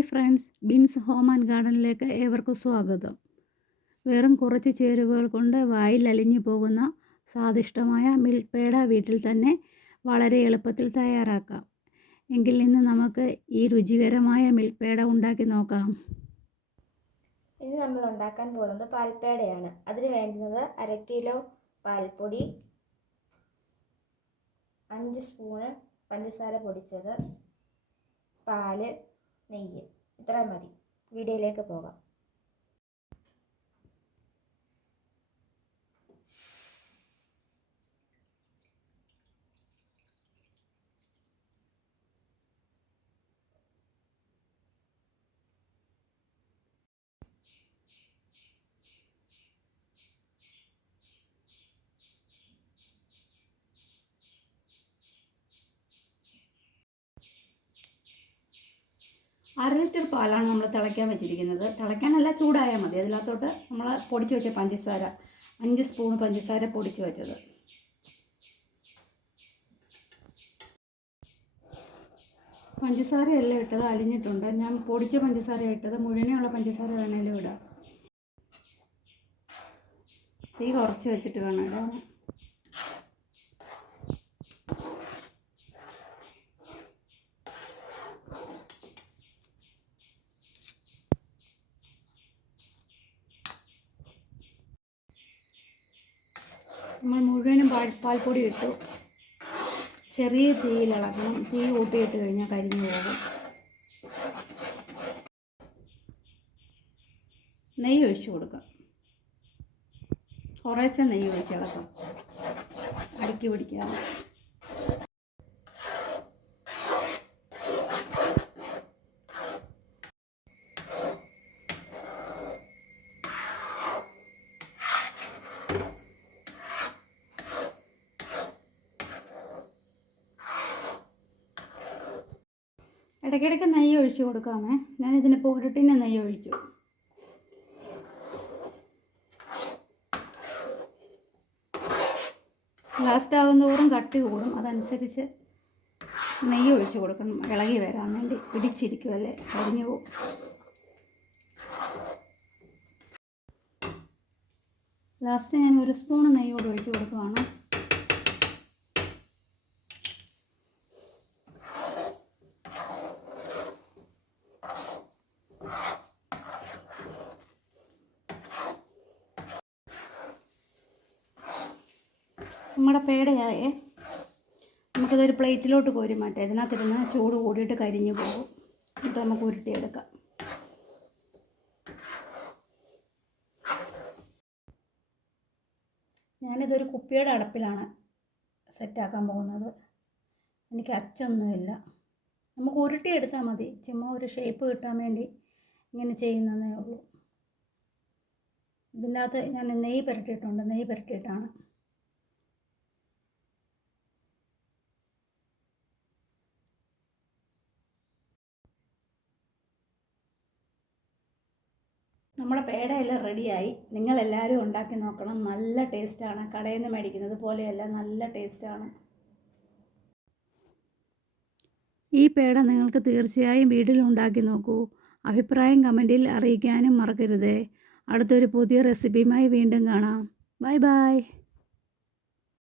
Hi friends, Bins home and ഗാർഡനിലേക്ക് ഏവർക്കും സ്വാഗതം. വെറും കുറച്ച് ചേരുവകൾ കൊണ്ട് വായിൽ അലിഞ്ഞു പോകുന്ന സ്വാദിഷ്ടമായ മിൽക്ക് പേട വീട്ടിൽ തന്നെ വളരെ എളുപ്പത്തിൽ തയ്യാറാക്കാം. എങ്കിൽ ഇന്ന് നമുക്ക് ഈ രുചികരമായ മിൽക്ക് പേട ഉണ്ടാക്കി നോക്കാം. ഇന്ന് നമ്മൾ ഉണ്ടാക്കാൻ പോകുന്നത് പാൽപ്പേടയാണ്. അതിന് വേണ്ടുന്നത് 1/2 കിലോ പാൽപ്പൊടി, 5 സ്പൂണ് പഞ്ചസാര പൊടിച്ചത്, പാല്, നെയ്യ്. ഇത്ര മതി. വീഡിയോയിലേക്ക് പോകാം. അര ലിറ്റർ പാലാണ് നമ്മൾ തിളയ്ക്കാൻ വെച്ചിരിക്കുന്നത്. തിളയ്ക്കാനല്ല, ചൂടായാൽ മതി. അതിനകത്തോട്ട് നമ്മൾ പൊടിച്ച് വെച്ച പഞ്ചസാര, 5 സ്പൂൺ പഞ്ചസാര പൊടിച്ച് വെച്ചത്. പഞ്ചസാരയല്ല ഇട്ടത്, അലിഞ്ഞിട്ടുണ്ട്. ഞാൻ പൊടിച്ച പഞ്ചസാര ഇട്ടത്. മുഴുവനുള്ള പഞ്ചസാര വേണേലും ഇടാം. തീ കുറച്ച് വെച്ചിട്ട് വേണം ഇടാൻ. നമ്മൾ മുഴുവനും പാൽപ്പൊടി ഇട്ടു. ചെറിയ തീയിൽ ഇളക്കണം. തീ കൂട്ടിയിട്ട് കഴിഞ്ഞാൽ കരിഞ്ഞു പോകും. നെയ്യ് ഒഴിച്ച് കൊടുക്കാം. കുറേശ്ശെ നെയ്യ് ഒഴിച്ച് ഇളക്കാം, അടുക്കി പിടിക്കാതെ. ഇടയ്ക്കിടയ്ക്ക് നെയ്യ് ഒഴിച്ച് കൊടുക്കാമേ. ഞാനിതിനിപ്പോൾ 1 ടിന്ന് നെയ്യ് ഒഴിച്ചു. ലാസ്റ്റ് ആകുന്നതോറും കട്ടി കൂടും. അതനുസരിച്ച് നെയ്യ് ഒഴിച്ച് കൊടുക്കണം, ഇളകി വരാൻ വേണ്ടി. പിടിച്ചിരിക്കുമല്ലേ, കരിഞ്ഞു പോകും. ലാസ്റ്റ് ഞാൻ 1 സ്പൂൺ നെയ്യോട് ഒഴിച്ച് കൊടുക്കുകയാണ്. നമ്മുടെ പേടയായേ. നമുക്കിതൊരു പ്ലേറ്റിലോട്ട് കോരി മാറ്റാം. ഇതിനകത്തിരുന്ന് ചൂട് കൂടിയിട്ട് കരിഞ്ഞു പോകും. എന്നിട്ട് നമുക്ക് ഉരുട്ടിയെടുക്കാം. ഞാനിതൊരു കുപ്പിയുടെ അടപ്പിലാണ് സെറ്റാക്കാൻ പോകുന്നത്. എനിക്ക് അച്ചൊന്നുമില്ല. നമുക്ക് ഉരുട്ടിയെടുത്താൽ മതി. ചുമ്മാ ഒരു ഷേപ്പ് കിട്ടാൻ വേണ്ടി ഇങ്ങനെ ചെയ്യുന്നതേ ഉള്ളൂ. ഇതിനകത്ത് ഞാൻ നെയ്യ് പുരട്ടിയിട്ടുണ്ട്. നെയ്യ് പുരട്ടിയിട്ടാണ്. നമ്മുടെ പേടയെല്ലാം റെഡിയായി. നിങ്ങളെല്ലാവരും ഉണ്ടാക്കി നോക്കണം. നല്ല ടേസ്റ്റാണ്. കടയിൽ നിന്ന് മേടിക്കുന്നത് പോലെയല്ല, നല്ല ടേസ്റ്റാണ്. ഈ പേട നിങ്ങൾക്ക് തീർച്ചയായും വീട്ടിൽ ഉണ്ടാക്കി നോക്കൂ. അഭിപ്രായം കമൻറ്റിൽ അറിയിക്കാനും മറക്കരുത്. അടുത്തൊരു പുതിയ റെസിപ്പിയുമായി വീണ്ടും കാണാം. Bye bye.